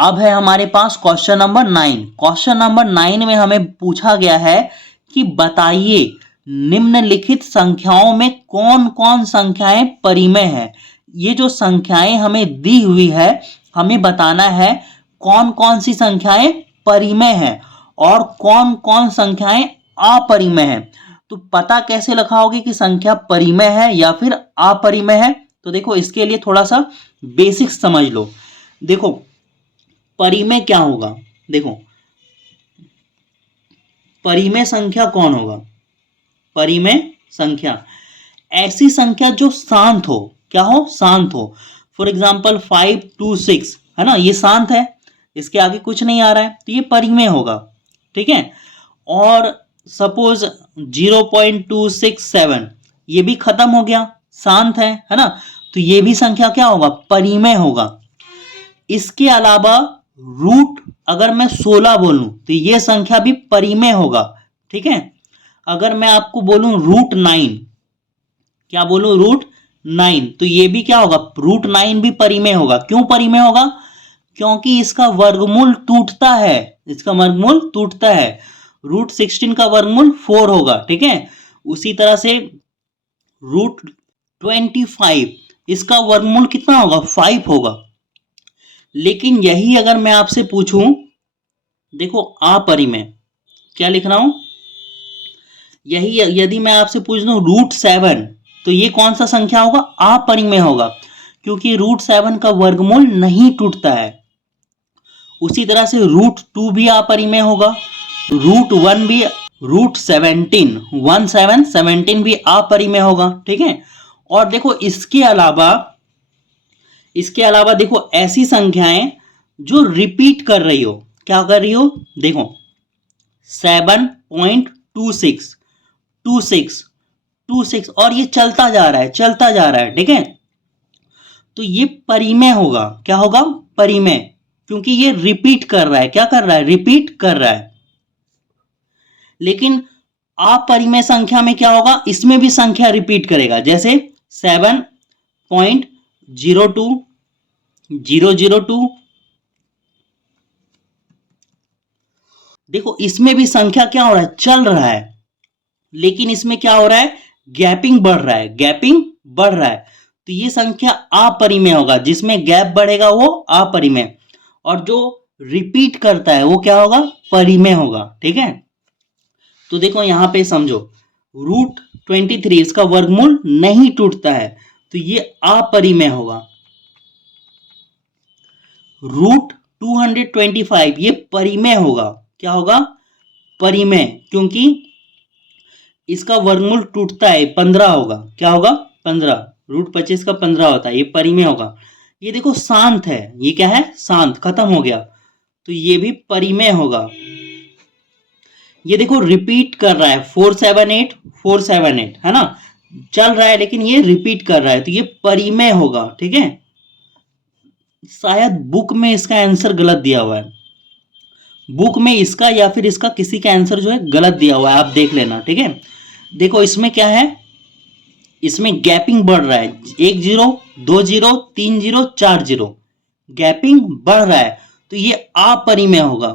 अब है हमारे पास क्वेश्चन नंबर 9। क्वेश्चन नंबर 9 में हमें पूछा गया है कि बताइए निम्नलिखित संख्याओं में कौन कौन संख्याएं परिमेय है। ये जो संख्याएं हमें दी हुई है, हमें बताना है कौन कौन सी संख्याएं परिमेय है और कौन कौन संख्याएं अपरिमेय है। तो पता कैसे लगाओगे कि संख्या परिमेय है या फिर अपरिमेय है? तो देखो, इसके लिए थोड़ा सा बेसिक्स समझ लो। देखो, परिमेय क्या होगा? देखो, परिमेय संख्या कौन होगा? परिमेय संख्या ऐसी संख्या जो शांत हो। क्या हो? शांत हो। फॉर एग्जाम्पल 5, 2, 6 है ना, ये शांत है, इसके आगे कुछ नहीं आ रहा है, तो ये परिमेय होगा। ठीक है। और सपोज 0.267 ये भी खत्म हो गया, शांत है ना, तो ये भी संख्या क्या होगा? परिमेय होगा। इसके अलावा रूट अगर मैं 16 बोलूं तो ये संख्या भी परिमेय होगा। ठीक है। अगर मैं आपको बोलूं रूट 9, क्या बोलूं? रूट 9, तो ये भी क्या होगा? रूट 9 भी परिमेय होगा। क्यों परिमेय होगा? क्योंकि इसका वर्गमूल टूटता है। इसका वर्गमूल टूटता है। रूट 16 का वर्गमूल 4 होगा। ठीक है। उसी तरह से रूट 25 इसका वर्गमूल कितना होगा? 5 होगा। लेकिन यही अगर मैं आपसे पूछूं, देखो अपरिमेय, क्या लिख रहा हूं? यही यदि मैं आपसे पूछ दूं रूट 7, तो ये कौन सा संख्या होगा? अपरिमेय होगा, क्योंकि रूट 7 का वर्गमूल नहीं टूटता है। उसी तरह से रूट 2 भी अपरिमेय होगा, रूट 1 भी, रूट 17 भी अपरिमेय होगा। ठीक है। और देखो, इसके अलावा देखो ऐसी संख्याएं जो रिपीट कर रही हो। क्या कर रही हो? देखो 7.26 26 और ये चलता जा रहा है। ठीक है। तो ये परिमेय होगा। क्या होगा? परिमेय, क्योंकि ये रिपीट कर रहा है। क्या कर रहा है? रिपीट कर रहा है। लेकिन अपरिमेय संख्या में क्या होगा? इसमें भी संख्या रिपीट करेगा, जैसे 7.02002। देखो, इसमें भी संख्या क्या हो रहा है? चल रहा है, लेकिन इसमें क्या हो रहा है? गैपिंग बढ़ रहा है। तो ये संख्या अपरिमेय होगा। जिसमें गैप बढ़ेगा वो अपरिमेय, और जो रिपीट करता है वो क्या होगा? परिमेय होगा। ठीक है। तो देखो यहां पे समझो, रूट 23 इसका वर्गमूल नहीं टूटता है, तो ये अपरिमेय होगा। रूट 225 ये परिमेय होगा। क्या होगा? परिमेय, क्योंकि इसका वर्गमूल टूटता है, 15 होगा। क्या होगा? 15। रूट 25 का 15 होता है, ये परिमेय होगा। ये देखो शांत है, ये क्या है? शांत, खत्म हो गया, तो ये भी परिमेय होगा। ये देखो रिपीट कर रहा है, 478 है ना, चल रहा है लेकिन ये रिपीट कर रहा है, तो ये परिमेय होगा। ठीक है। शायद बुक में इसका आंसर गलत दिया हुआ है, बुक में इसका या फिर इसका किसी का आंसर जो है गलत दिया हुआ है, आप देख लेना। ठीक है। देखो इसमें क्या है? इसमें गैपिंग बढ़ रहा है, 1 0 2 0 3 0 4 0, गैपिंग बढ़ रहा है, तो ये अपरिमेय होगा।